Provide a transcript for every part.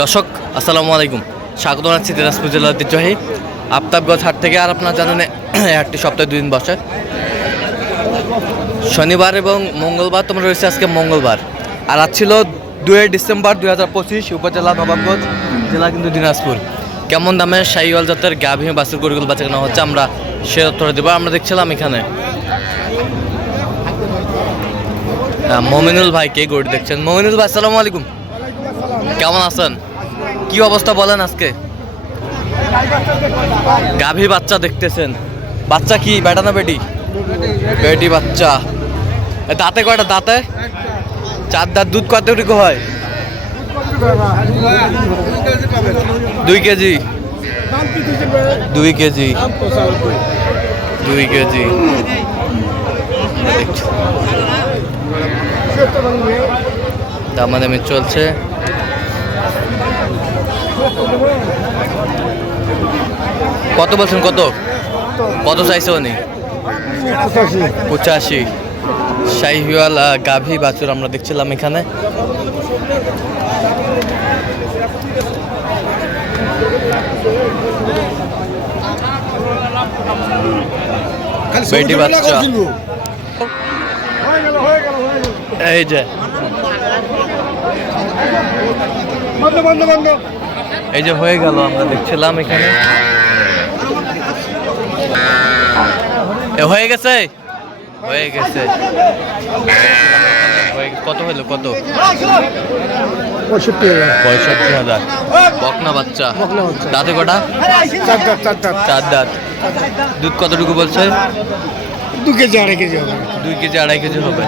দর্শক আসসালামু আলাইকুম, স্বাগত জানাচ্ছি দিনাজপুর জেলার ঐতিহ্যবাহী আফতাবগঞ্জ হাট থেকে। আর আপনারা জানেন এই হাটটি সপ্তাহে 2 দিন বসে, শনিবার এবং মঙ্গলবার। তোমরা রয়েছে আজকে মঙ্গলবার, আর আজ ছিল 2 ডিসেম্বর 2025, উপজেলা নবাবগঞ্জ, জেলা কিন্তু দিনাজপুর। কেমন দামে শাহিওয়াল জাতের গাভী বাছুর গরুগুলো বেচা কেনা হচ্ছে আমরা সে উত্তর দেবো। আমরা দেখছিলাম এখানে মমিনুল ভাইকে গরু দেখছেন। মমিনুল ভাই আসসালামু আলাইকুম, কেমন আছেন? কি অবস্থা বলেন আজকে? গাভী বাচ্চা দেখতেছেন, বাচ্চা কি বেটা না বেটি? বেটি বাচ্চা। দাঁতে কয়টা? দাঁতে 4 দাঁত। দুধ কতটুকু হয়? 2 কেজি। 2 কেজি। 2 কেজি। দামাদামি চলছে। কত বলছেন? কত কত চাইছে উনি? 85। শাহিওয়াল গাভী বাছুর আমরা দেখছিলাম এখানে। বেটি বাচ্চা এই যে, এই যে হয়ে গেল আমরা দেখছিলাম এখানে। হয়ে গেছে, হয়ে গেছে। কত হইলো? কত? 65,000। বকনা বাচ্চা। দাঁতে কটা? 4 দাঁত। দুধ কতটুকু বলছে? 2 কেজি 2.5 কেজি হবে। 2 কেজি 2.5 কেজি হবে।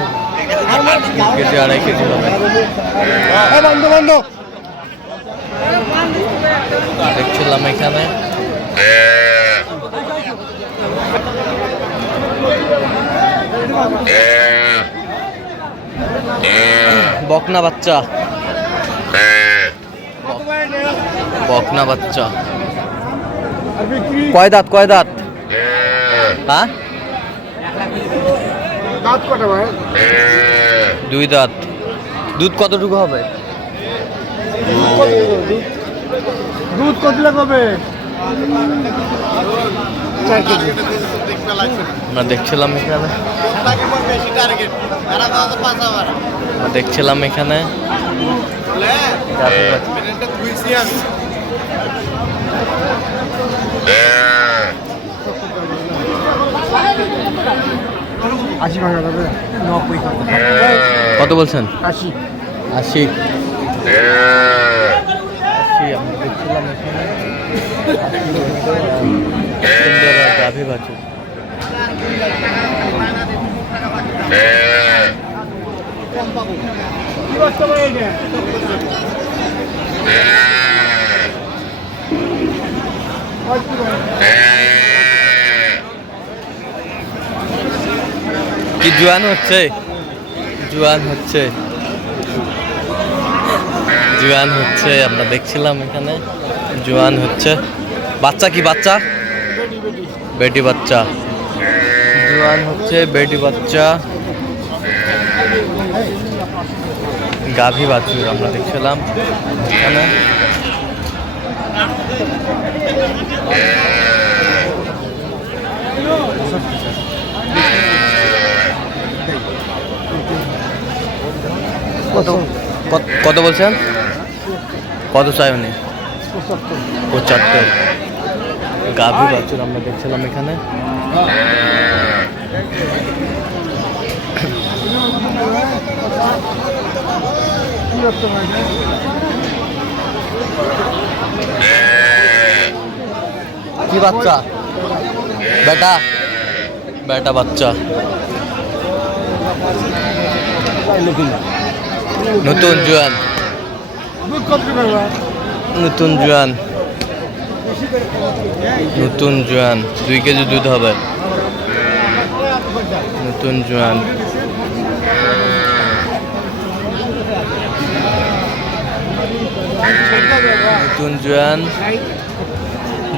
2 কেজি 2.5 কেজি হবে। দেখছিলাম এখানে বকনা বাচ্চা। বকনা বাচ্চা। কয় দাঁত? কয় দাঁত? হ্যাঁ, দাঁত কটা ভাই? 2 দাঁত। দুধ কতটুকু হবে? দুধ কত লাগবে? 4 কেজি। আমরা দেখছিলাম এখানে, আমরা দেখছিলাম এখানে কত বলছেন? 80। 80। 80 আমরা দেখছিলাম এখানে। গাভী বাছুর। কি জোয়ান হচ্ছে? জোয়ান হচ্ছে, জোয়ান হচ্ছে। আমরা দেখছিলাম এখানে জোয়ান হচ্ছে। বাচ্চা কি? বাচ্চা বেটি বাচ্চা। জোয়ান হচ্ছে, বেটি বাচ্চা, গাভী বাছুর আমরা দেখছিলাম এখানে। কত বলছেন? কত চাই উনি? 75। গাভী বাছুর আমরা দেখছিলাম এখানে। কি বাচ্চা? বেটা। বেটা বাচ্চা। নতুন জোয়ান। নতুন জোয়ান। নতুন জোয়ান। 2 কেজি দুধ হবে। নতুন জোয়ান। নতুন জোয়ান।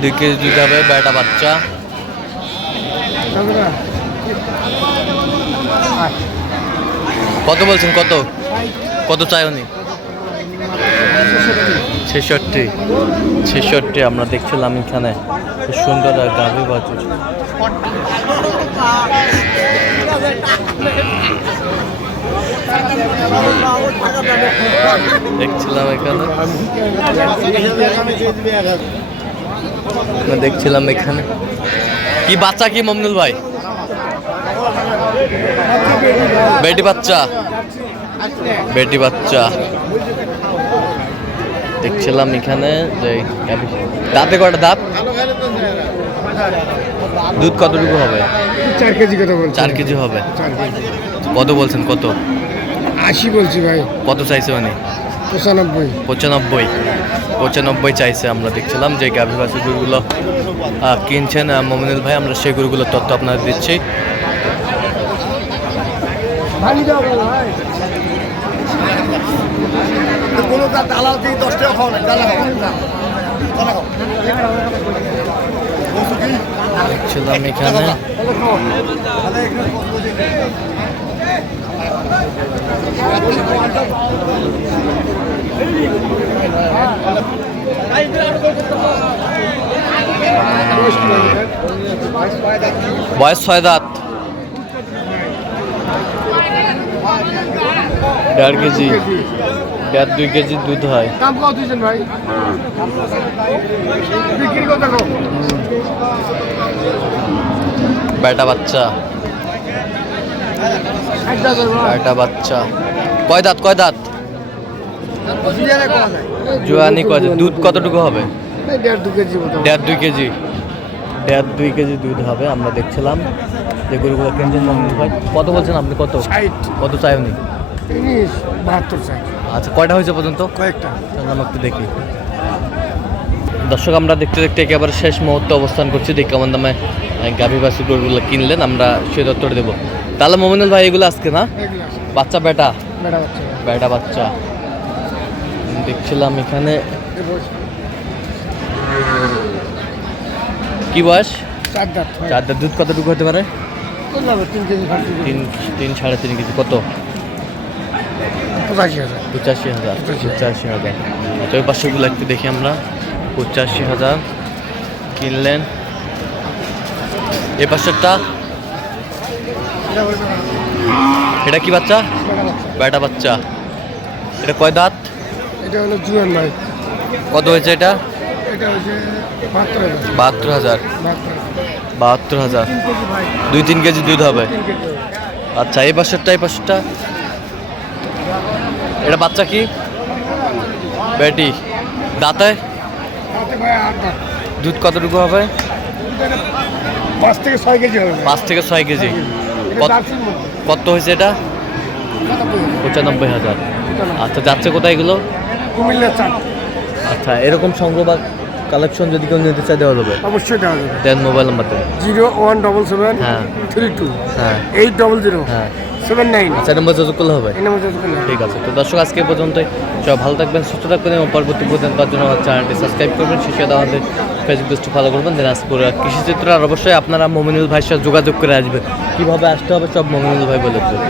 2 কেজি দুধ হবে। বেটা বাচ্চা। কত বলছেন? কত কত চাই উনি? ছেষট্টি 66 আমরা দেখছিলাম এখানে খুব সুন্দর গাভী বাছুর। দেখছিলাম এখানে কি বাচ্চা কি মমনুল ভাই? বেটি বাচ্চা দেখছিলাম এখানে যে দাঁতে কটা দাঁত? দুধ কতটুকু হবে? 4 কেজি কথা বলছি। 4 কেজি হবে। 4 কেজি। কত বলছেন? কত 80 বলছি ভাই। কত চাইছে মানে? 95 95 চাইছে। আমরা দেখছিলাম যে গাভী বাছুর গরুগুলো কিনছেন মমিনুল ভাই, আমরা সেই গরুগুলোর তথ্য আপনাদের দিচ্ছি। দেখছিলাম এখানে বয়স 6 দাঁত, 1.5 কেজি, 1.5-2 কেজি দুধ হয়। দাম কত দিয়েছেন ভাই? বিক্রি কত কম? বেটা বাচ্চা, কয় দাঁত? জোয়ানি কয় দাঁত? দুধ কতটুকু হবে? 1.5-2 কেজি মতো। 1.5-2 কেজি দুধ হবে। আমরা দেখছিলাম যে গরুগুলো কিনছেন মমিনুল ভাই। কত বলছেন আপনি? কত 60 কত চাই উনি? 72 চাই। আচ্ছা, কয়টা হয়েছে পর্যন্ত? কয়েকটা। আমরা একটু দেখি। দর্শক, আমরা দেখতে একেবারে শেষ মুহূর্তে অবস্থান করছি। দেখি কেমন দামে গাভী বাছুর গরুগুলো কিনলেন, আমরা সেই তথ্যটা দেবো। তাহলে মমিনুল ভাই এগুলো আজকে না বাচ্চা বেটা বাচ্চা দেখছিলাম এখানে। কি বয়স? 4 দাঁত। 4 দাঁত। দুধ কতটুকু হতে পারে? 3 কেজি। 3-3.5 কেজি। কত? 85,000। 85,000। তো ওই পাশেগুলো একটু দেখি আমরা। 85,000 কিনলেন। এই পাশেরটা এটা কি বাচ্চা? বেটা বাচ্চা। এটা কয় দাঁত? এটা হলো জুয়ান ভাই। কত হয়েছে এটা? এটা হচ্ছে 72,000। 72,000। 2-3 কেজি দুধ হবে। আচ্ছা, এই পাশেরটা এটা বাচ্চা কি? বেটি। দাঁতে? দুধ কতটুকু হবে? 5 থেকে 6 কেজি হবে। 5 থেকে 6 কেজি। কত হয়েছে এটা? 95,000। আচ্ছা, যাচ্ছে কোথায় এগুলো? কুমিল্লা চান। আচ্ছা, এরকম সংগ্রহ বা কালেকশন যদি কেউ নিতে চায় দেওয়া যাবে? অবশ্যই দেওয়া যাবে। দেন মোবাইল নাম্বার দেন। 0177 হ্যাঁ 32 হ্যাঁ 800 হ্যাঁ 79। আচ্ছা, নম্বর যোগাযোগ করলে হবে? এই নাম্বার যোগাযোগ করলে। ঠিক আছে। তো দর্শক, আজকে পর্যন্তই। সবাই ভালো থাকবেন, সুস্থ থাকবেন এবং পরবর্তী প্রতিদিন পাওয়ার জন্য আমার চ্যানেলটি সাবস্ক্রাইব করবেন। সেই সাথে আমাদের ফেসবুক পেজটি ফলো করবেন। দিনাজপুর কৃষিচিত্র। আর অবশ্যই আপনারা মমিনুল ভাইয়ের সাথে যোগাযোগ করে আসবেন। কীভাবে আসতে হবে সব মমিনুল ভাই বলে দেবেন।